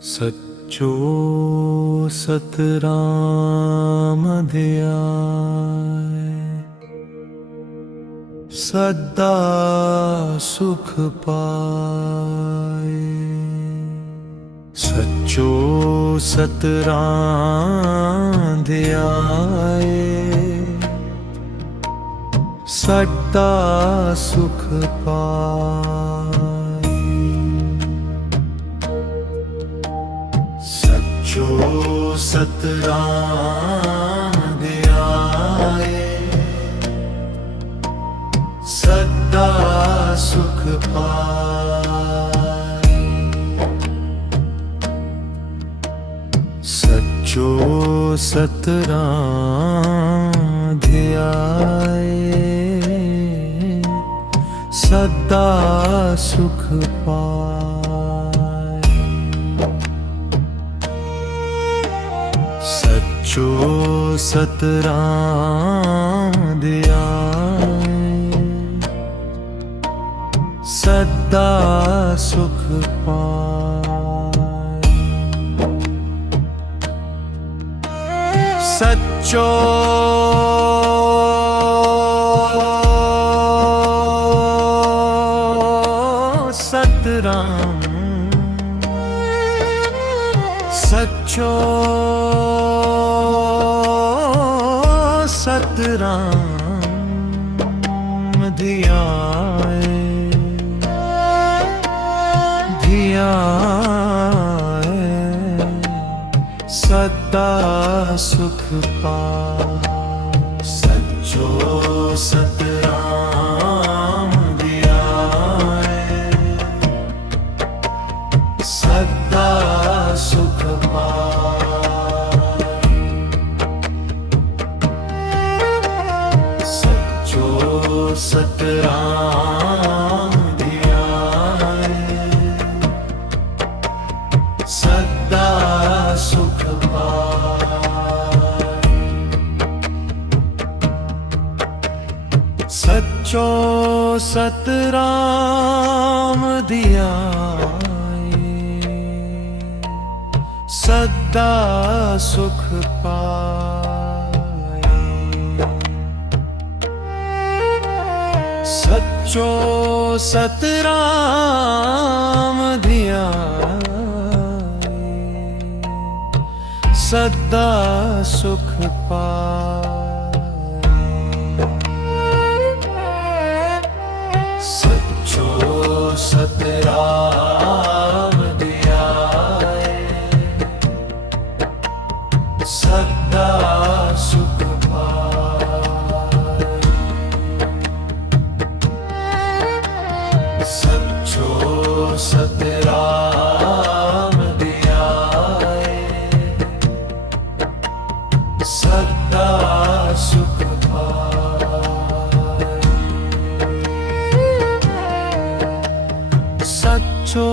सच्चो सतराम ध्याय सदा सुख पाए। सच्चो सतराम ध्याय सदा सुख पाए। सच्चो सतराम ध्याय सदा सुख पाए। सच्चो सतराम ध्याय सदा सुख पाए। सच्चो सतराम ध्याय सदा सुख पाए। सच्चो सतराम सच्चो सतराम ध्याय ध्याय सदा सुख पाए। सच्चो सतराम ध्याय सदा सुख पाए। सच्चो सतराम ध्याय सदा सुख पाए। सच्चो सतराम ध्याय सदा सुख पाए। सच्चो सतराम ध्याय सदा सुख पाए। सच्चो सतराम ध्याय सदा सुख पाए। सच्चो सतराम ध्याय सदा सुख पाए। सच्चो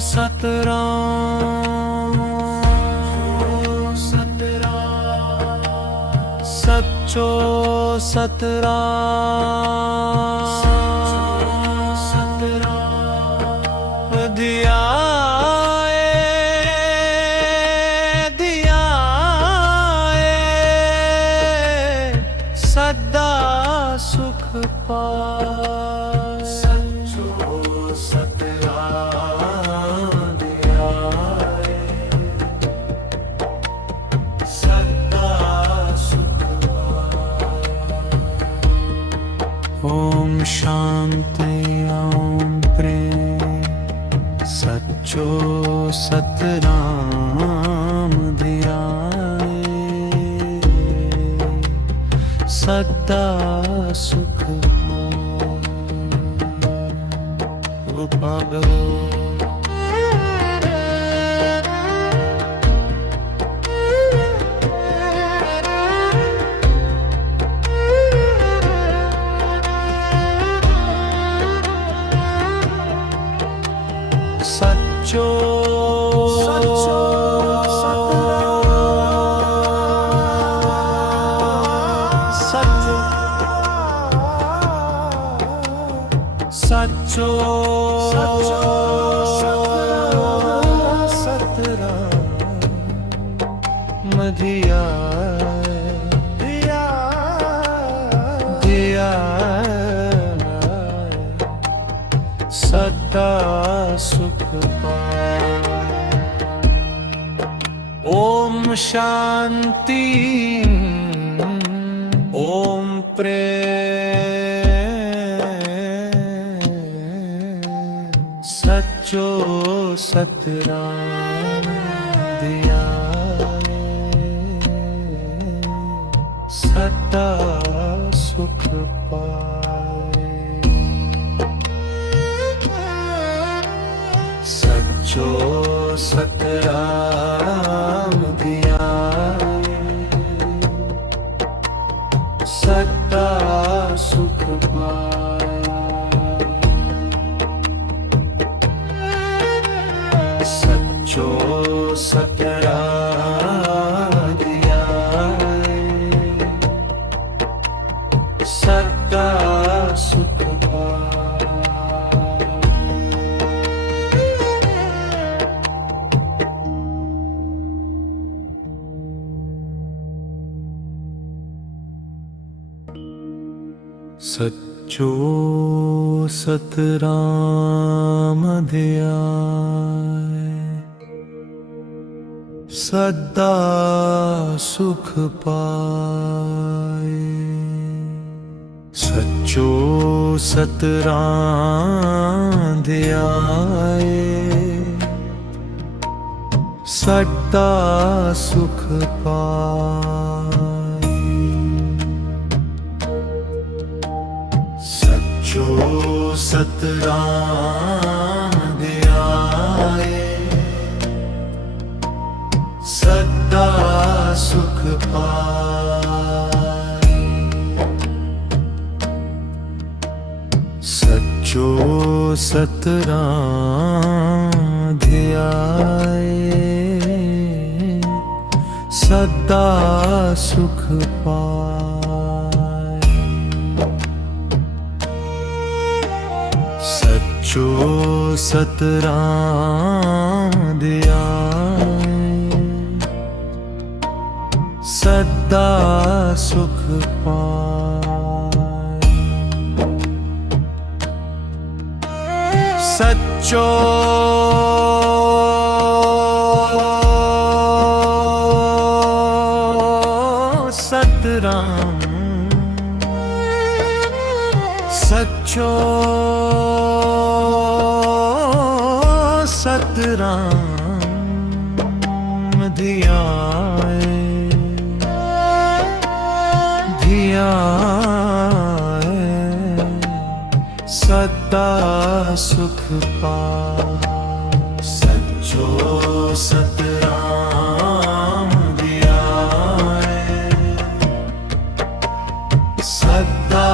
सतराम सच्चो सतराम ध्याय ध्याय सदा सुख पाए। सच्चो सतराम ध्याय सदा सुख पाए। ओम शांति ओम प्रेम। सच्चो सतराम ध्याय सदा सुख पाए। सच्चो सच्चो सतराम धियाए सदा सुख पाए। ओम शांति ओम प्रेम सच्चो सतराम धियाए सदा सुख पाए। सच्चो सतराम धियाए सदा सुख पाए। सच्चो सतराम धियाए सदा सुख पाए। सच्चो सतराम धियाए सदा सुख पाए। सच्चो सतराम धियाए सदा सुख पाए। सच्चो सतराम धियाए सदा सुख पाए। सच्चो सतराम धियाए सदा सुख पाए। सच्चो सतराम धियाए सदा सुख पाए। सच्चो सतराम सच्चो सतराम धियाए सदा सुख पाए। सच्चो सतराम धियाए सदा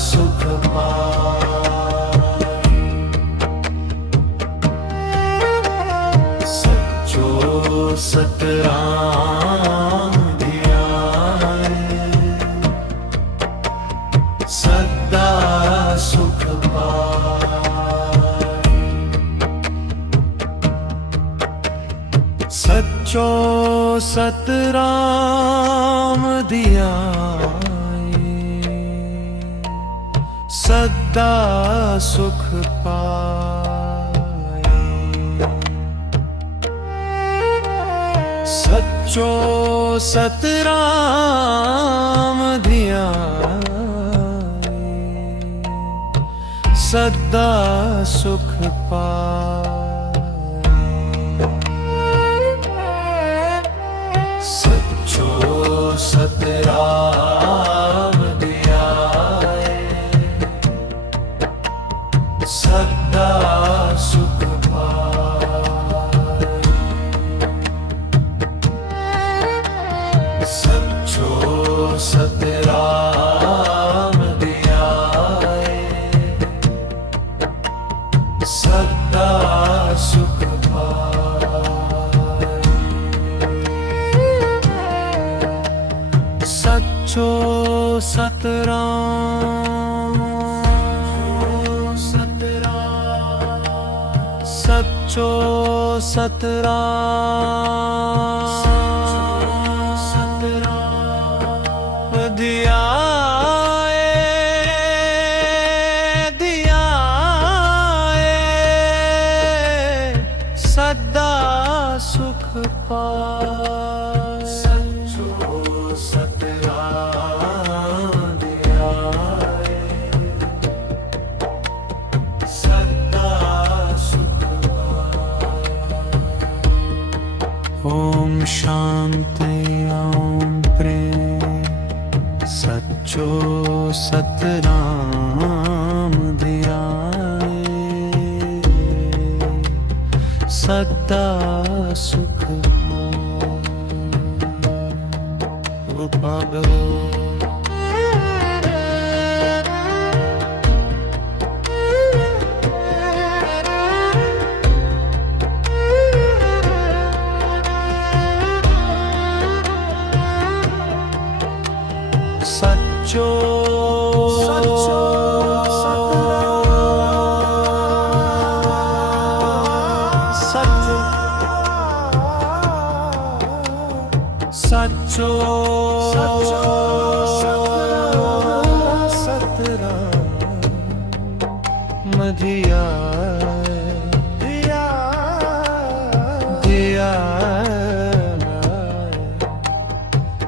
सुख पाए। सच्चो सतराम धियाए सदा सुख पाए। सच्चो सतराम धियाए सदा सुख पाए। सच्चो सतराम धियाए सदा सुख पाए। सच्चो सतराम धियाए सदा सुख पाए। सच्चो सतराम धियाए सदा सुख पाए। सच्चो सतराम सच्चो सतराम सदा सुख पाए। सच्चो सतराम ध्याए, सदा सुख पाए। ओम शांति ओम प्रेम, सच्चो सतराम ध्याए, सदा सुख पाए। सच्चो सच्चो सतराम ध्याए,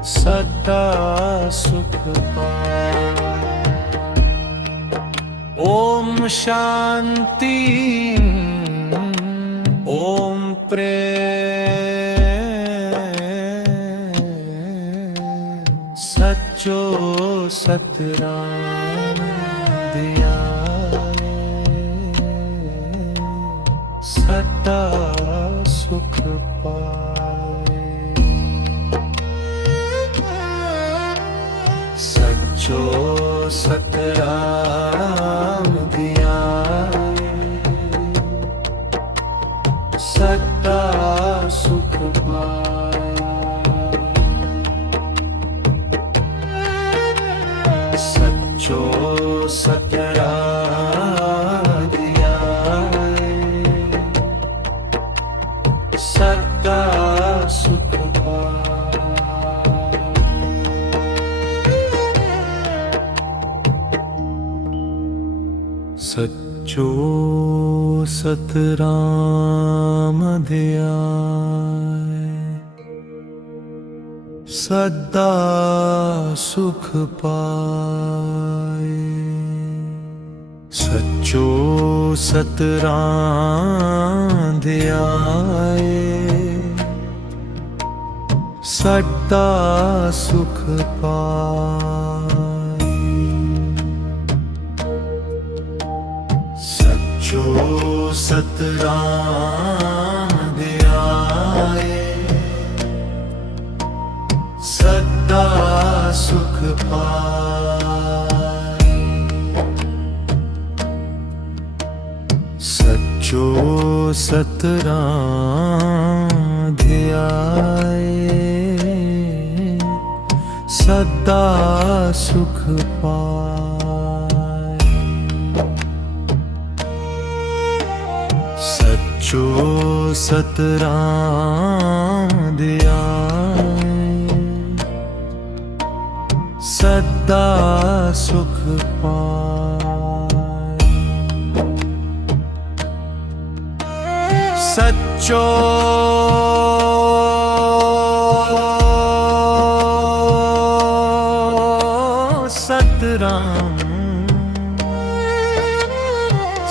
सदा सुख पाए। ओम शांति ओम प्रेम, सच्चो सतराम ध्याए, सदा सुख पाए। सच्चो सतराम ध्याए, सदा सुख पाए। सच्चो सतराम ध्याए, सदा सुख पाए। सच्चो सतराम ध्याए, सदा सुख पाए। सच्चो सतराम ध्याए, सदा सुख पाए। सच्चो सतराम ध्याए, सदा सुख पाए। सच्चो सतराम ध्याए, सदा सुख पाए। सच्चो सतराम ध्याए, सदा सुख पाए। सच्चो सतराम,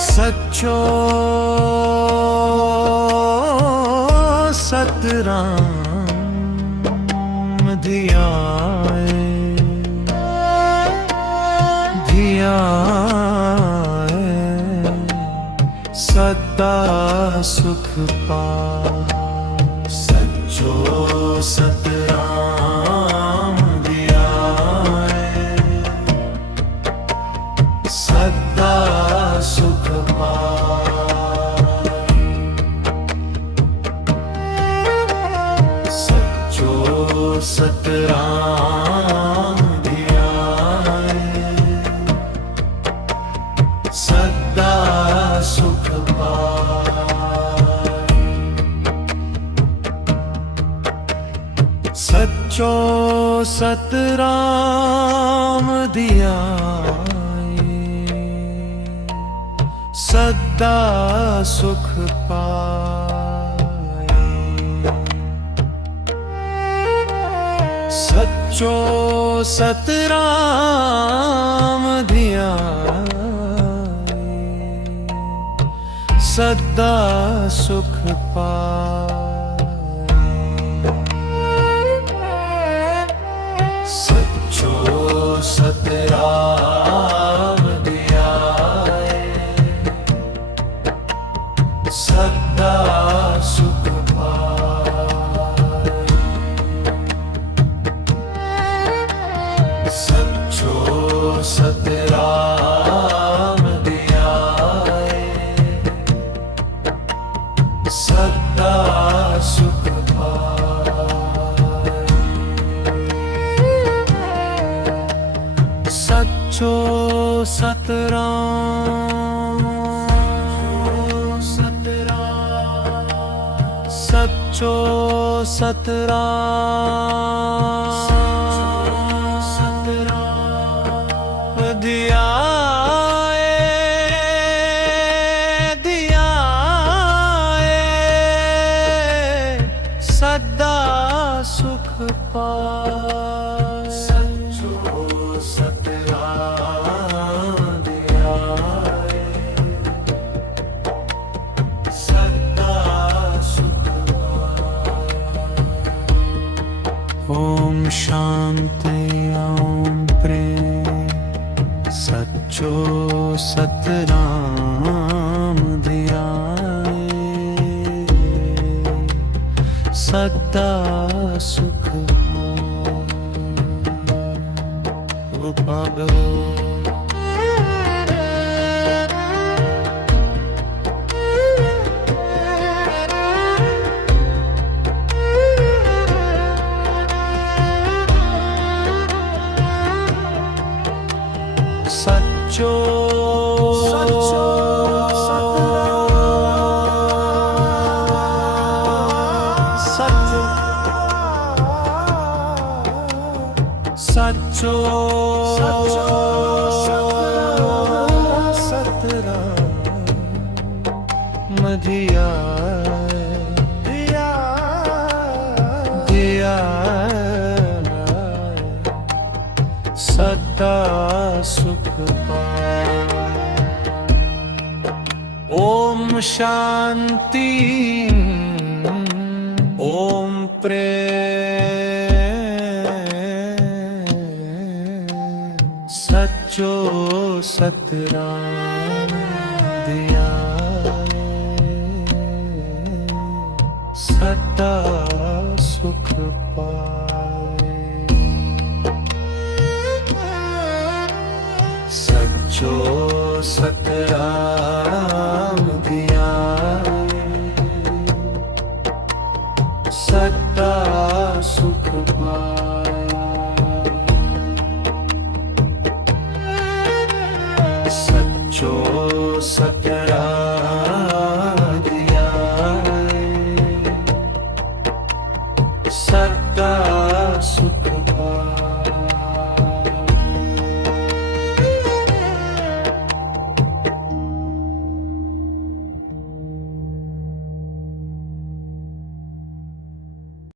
सच्चो सतराम ध्याए, ध्याए, सदा सुख पाए। सच्चो सतराम ध्याए, सदा सुख पाए। सच्चो सतराम ध्याए, सदा सुख पाए। सच्चो सतराम ध्याए, सदा सुख पाए। सच्चो सतराम धियाए सदा सुख पाए। सच्चो सतराम धियाए सदा सुख पाए। सच्चो सतराम धियाए सदा सुख पाए। सच्चो सतराम सच्चो सतराम धियाए सदा सुख पाए। सच्चो सतराम धियाए सदा सुख पाए। ओम शांति ओम प्रेम सच्चो सतराम धियाए सदा सुख पाए। सच्चो सच्चो सतराम धियाए सदा सुख पाए। ओम शांति ओम प्रेम सच्चो सतराम धियाए सदा सुख पाए। सच्चो सतराम धियाए सदा सुख पाए।